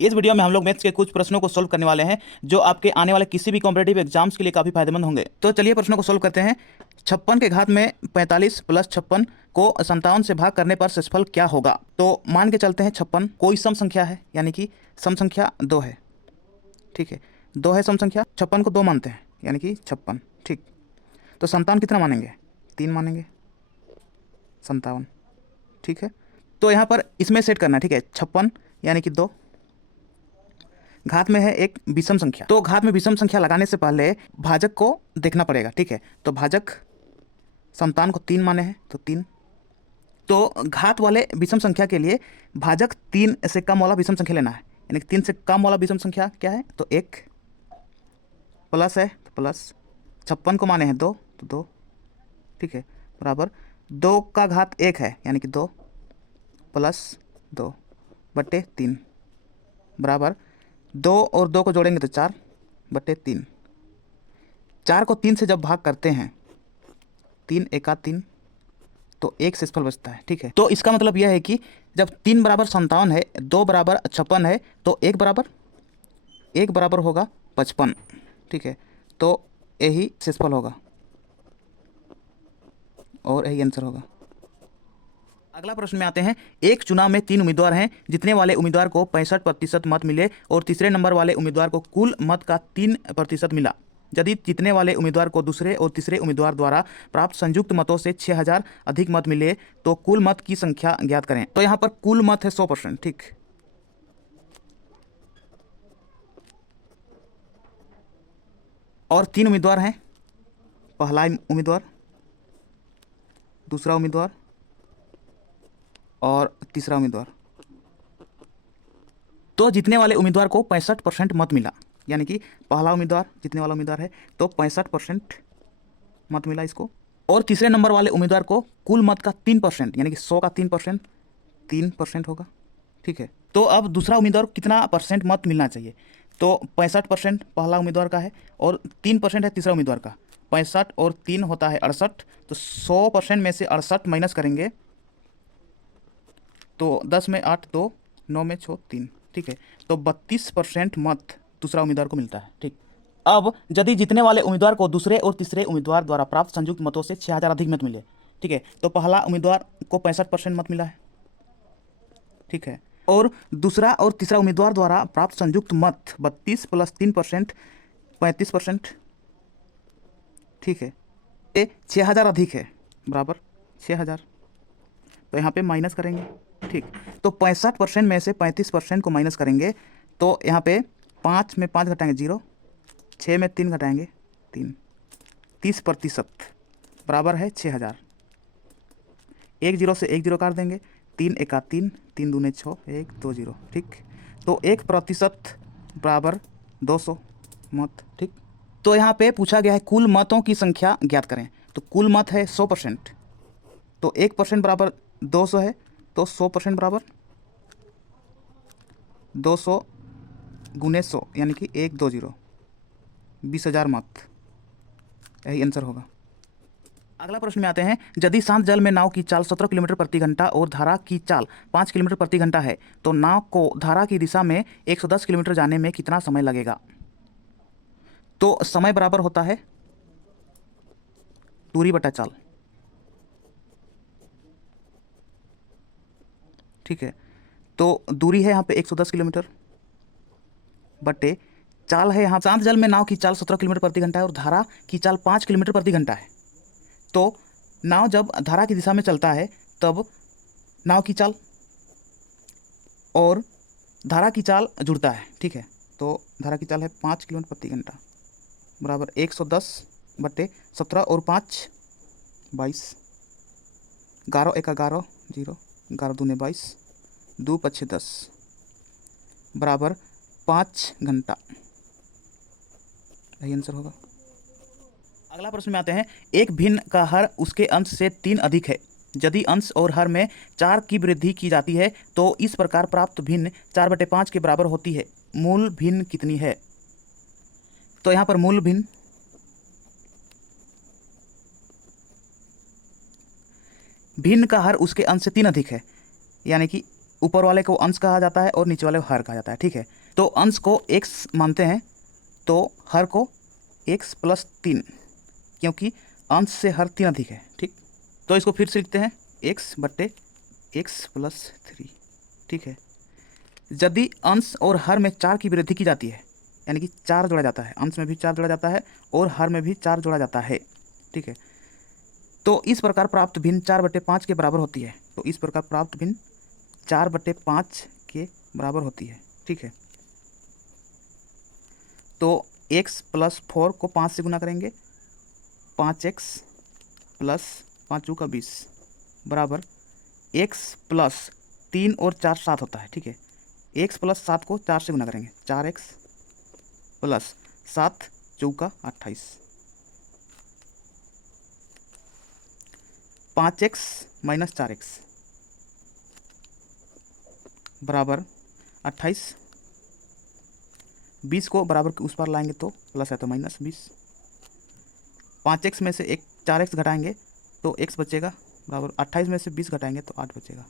इस वीडियो में हम लोग मैथ्स के कुछ प्रश्नों को सोल्व करने वाले हैं जो आपके आने वाले किसी भी कॉम्पिटेटिव एग्जाम्स के लिए काफ़ी फायदेमंद होंगे। तो चलिए प्रश्नों को सोल्व करते हैं। 56 के घात में 45 प्लस 56 को 57 से भाग करने पर शेषफल क्या होगा। तो मान के चलते हैं 56 कोई सम संख्या है, यानी कि सम संख्या 2 है। ठीक है, 2 है सम संख्या। 56 को 2 मानते हैं, यानी कि 56। ठीक, तो 57 कितना मानेंगे? 3 मानेंगे, 57। ठीक है, तो यहाँ पर इसमें सेट करना है। ठीक है, 56 यानी कि 2, घात में है एक विषम संख्या, तो घात में विषम संख्या लगाने से पहले भाजक को देखना पड़ेगा। ठीक है, तो भाजक समतान को 3 माने हैं, तो 3। तो घात वाले विषम संख्या के लिए भाजक 3 से कम वाला विषम संख्या लेना है, यानी कि 3 से कम वाला विषम संख्या क्या है? तो 1, प्लस है तो प्लस, 56 को माने हैं 2, तो 2। ठीक है, बराबर 2 का घात 1 है, यानी कि 2 प्लस 2 बटे 3, बराबर 2 और 2 को जोड़ेंगे तो 4 बटे 3। 4 को 3 से जब भाग करते हैं, 3 एका 3, तो एक शेषफल बचता है। ठीक है, तो इसका मतलब यह है कि जब 3 बराबर 57 है, 2 बराबर 56 है, तो 1 बराबर होगा 55। ठीक है, तो यही शेषफल होगा और यही आंसर होगा। अगला प्रश्न में आते हैं। एक चुनाव में 3 उम्मीदवार हैं। जितने वाले उम्मीदवार को 65% मत मिले और तीसरे नंबर वाले उम्मीदवार को कुल मत का 3% मिला। यदि जीतने वाले उम्मीदवार को दूसरे और तीसरे उम्मीदवार द्वारा प्राप्त संयुक्त मतों से 6000 अधिक मत मिले तो कुल मत की संख्या ज्ञात करें। तो यहाँ पर कुल मत है 100%। ठीक, और 3 उम्मीदवार हैं, पहला उम्मीदवार, दूसरा उम्मीदवार और तीसरा उम्मीदवार। तो जीतने वाले उम्मीदवार को 65% मत मिला, यानी कि पहला उम्मीदवार जीतने वाला उम्मीदवार है, तो 65% मत मिला इसको। और तीसरे नंबर वाले उम्मीदवार को कुल मत का 3%, यानी कि 100 का 3%, 3% होगा। ठीक है, तो अब दूसरा उम्मीदवार कितना परसेंट मत मिलना चाहिए? तो 65% पहला उम्मीदवार का है और 3% है तीसरा उम्मीदवार का। 65 और 3 होता है 68, तो 100% में से 68 माइनस करेंगे तो 10 में 8, 2, 9 में 6, 3। ठीक है, तो 32% मत दूसरा उम्मीदवार को मिलता है। ठीक, अब यदि जीतने वाले उम्मीदवार को दूसरे और तीसरे उम्मीदवार द्वारा प्राप्त संयुक्त मतों से 6000 अधिक मत मिले। ठीक है, तो पहला उम्मीदवार को 65% मत मिला है। ठीक है, और दूसरा और तीसरा उम्मीदवार द्वारा प्राप्त संयुक्त मत 32 प्लस 3%, 35%। ठीक है, ये 6000 अधिक है, बराबर 6000, तो यहाँ पे माइनस करेंगे। ठीक, तो 65% में से 35% को माइनस करेंगे तो यहाँ पे 5 में 5 घटाएंगे 0, 6 में 3 घटाएंगे 3, 30% बराबर है 6000। एक जीरो से एक जीरो काट देंगे, 3 एका 3, 3 दूने 6, 1 2 0। ठीक, तो 1% बराबर 200 मत। ठीक, तो यहाँ पे पूछा गया है कुल मतों की संख्या ज्ञात करें। तो कुल मत है 100%, तो 1% बराबर 200 है, तो 100% बराबर 200 गुने 100, यानी कि 120, 20,000 मत, यही आंसर होगा। अगला प्रश्न में आते हैं। यदि शांत जल में नाव की चाल 17 किलोमीटर प्रति घंटा और धारा की चाल 5 किलोमीटर प्रति घंटा है तो नाव को धारा की दिशा में 110 किलोमीटर जाने में कितना समय लगेगा? तो समय बराबर होता है दूरी बटा चाल। ठीक है, तो दूरी है यहाँ पे 110 किलोमीटर बटे चाल है, यहाँ शांत जल में नाव की चाल 17 किलोमीटर प्रति घंटा है और धारा की चाल 5 किलोमीटर प्रति घंटा है। तो नाव जब धारा की दिशा में चलता है तब नाव की चाल और धारा की चाल जुड़ता है। ठीक है, तो धारा की चाल है 5 किलोमीटर प्रति घंटा बराबर 110 बटे 17 और 5 22, 11 एक 11 0, 11 दूने 22, 2 पच्छे 10 बराबर 5 घंटा, यही आंसर होगा। अगला प्रश्न में आते हैं। एक भिन्न का हर उसके अंश से 3 अधिक है। यदि अंश और हर में 4 की वृद्धि की जाती है तो इस प्रकार प्राप्त भिन्न 4/5 के बराबर होती है। मूल भिन्न कितनी है? तो यहाँ पर मूल भिन्न, भिन्न का हर उसके अंश से 3 अधिक है, यानी कि ऊपर वाले को अंश कहा जाता है और नीचे वाले को हर कहा जाता है, ठीक है। तो अंश को x मानते हैं तो हर को x प्लस 3, क्योंकि अंश से हर 3 अधिक है, ठीक। तो इसको फिर से लिखते हैं x बट्टे x प्लस 3, ठीक है। यदि अंश और हर में 4 की वृद्धि की जाती है, यानी कि 4 जोड़ा जाता है, अंश में भी 4 जोड़ा जाता है और हर में भी 4 जोड़ा जाता है, ठीक है, तो इस प्रकार प्राप्त भिन्न 4/5 के बराबर होती है। तो इस प्रकार प्राप्त भिन्न 4/5 के बराबर होती है, ठीक है। तो x प्लस 4 को 5 से गुना करेंगे, 5x प्लस 5 का 20 बराबर x प्लस 3 और 4 7 होता है, ठीक है। x प्लस 7 को 4 से गुना करेंगे, 4x प्लस 7 चौका 28, 5x माइनस 4x बराबर 28, 20 को बराबर के उस पार लाएंगे तो प्लस है तो माइनस 20, 5x में से 4x घटाएंगे तो x बचेगा बराबर 28 में से 20 घटाएंगे तो 8 बचेगा,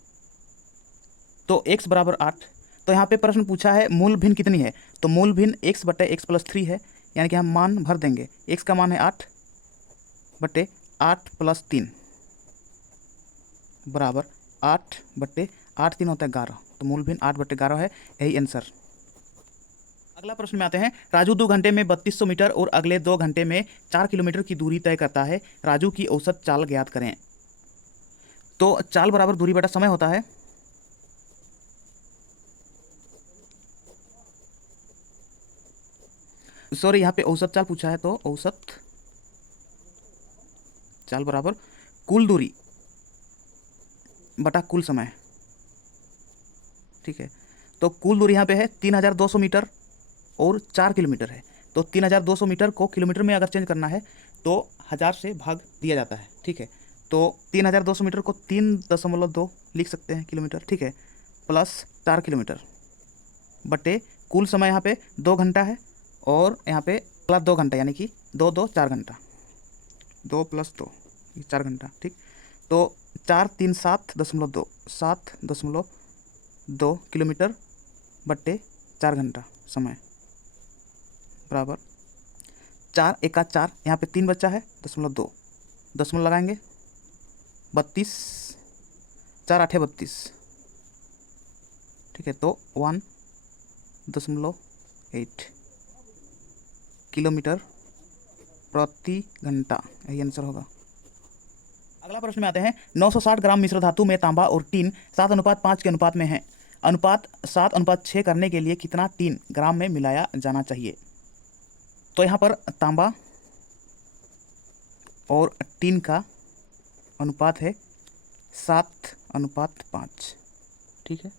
तो x बराबर 8। तो यहाँ पे प्रश्न पूछा है मूल भिन्न कितनी है, तो मूल भिन्न x बटे x प्लस 3 है, यानी कि हम मान भर देंगे। x का मान है 8 बटे 8 प्लस 3 बराबर 8 बटे 8 3 होता है 11, तो मूल भिन्न 8 बटे 11 है, यही आंसर। अगला प्रश्न में आते हैं। राजू 2 घंटे में 3200 मीटर और अगले 2 घंटे में 4 किलोमीटर की दूरी तय करता है। राजू की औसत चाल ज्ञात करें। तो चाल बराबर दूरी बटा समय होता है। सॉरी, यहाँ पे औसत चाल पूछा है, तो औसत चाल बराबर कुल दूरी बटा कुल समय, ठीक है। तो कुल दूरी यहाँ पे है 3200 मीटर और 4 किलोमीटर है, तो 3200 मीटर को किलोमीटर में अगर चेंज करना है तो 1000 से भाग दिया जाता है, ठीक है। तो 3200 मीटर को 3.2 लिख सकते हैं किलोमीटर, ठीक है, प्लस 4 किलोमीटर बटे कुल समय यहाँ पे 2 घंटा है और यहाँ पे प्लस 2 घंटा, यानी कि 2 2 4 घंटा, 2 प्लस 2 4 घंटा, ठीक। तो 4 3 7.2 7.2 किलोमीटर बट्टे 4 घंटा समय बराबर 4 एका 4, यहाँ पे 3 बचा है 0.2, दशमलव लगाएंगे 32, 4 8 32, ठीक है। तो 1.8 किलोमीटर प्रति घंटा, यही आंसर होगा। अगला प्रश्न में आते हैं। 960 ग्राम मिश्र धातु में तांबा और टीन 7:5 के अनुपात में है। अनुपात 7:6 करने के लिए कितना टीन ग्राम में मिलाया जाना चाहिए। तो यहाँ पर तांबा और टीन का अनुपात है 7:5, ठीक है।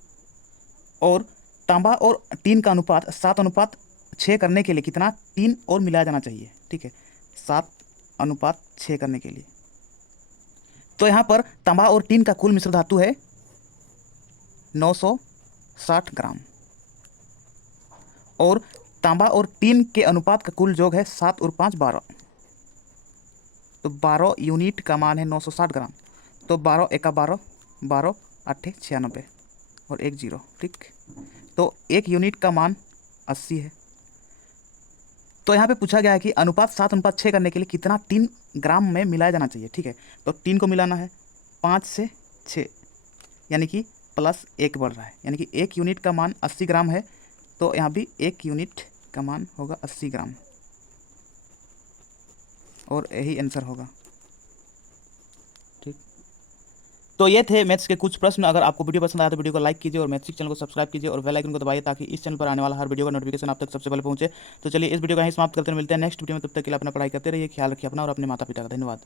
और तांबा और टीन का अनुपात 7:6 करने के लिए कितना टीन और मिलाया जाना चाहिए, ठीक है, 7:6 करने के लिए। तो यहाँ पर तांबा और टीन का कुल मिश्र धातु है 960 ग्राम और तांबा और टीन के अनुपात का कुल योग है 7 और 5 12, तो 12 यूनिट का मान है 960 ग्राम, तो 12 एका 12 12 8 96 और 1 0, ठीक। तो 1 यूनिट का मान 80 है। तो यहाँ पे पूछा गया है कि अनुपात 7:6 करने के लिए कितना टीन ग्राम में मिलाया जाना चाहिए, ठीक है। तो टीन को मिलाना है 5 से 6, यानी कि प्लस 1 बढ़ रहा है, यानी कि 1 यूनिट का मान 80 ग्राम है, तो यहाँ भी 1 यूनिट का मान होगा 80 ग्राम और यही आंसर होगा, ठीक। तो ये थे मैथ्स के कुछ प्रश्न। अगर आपको वीडियो पसंद आया तो वीडियो को लाइक कीजिए और मैथ्स चैनल को सब्सक्राइब कीजिए और बेल आइकन को दबाइए ताकि इस चैनल पर आने वाला हर वीडियो का नोटिफिकेशन आप तक सबसे पहले पहुंचे। तो चलिए इस वीडियो को यहीं समाप्त करते हैं, मिलते हैं नेक्स्ट वीडियो में, तब तक के लिए अपना पढ़ाई करते रहिए, ख्याल रखिए अपना और अपने माता पिता का। धन्यवाद।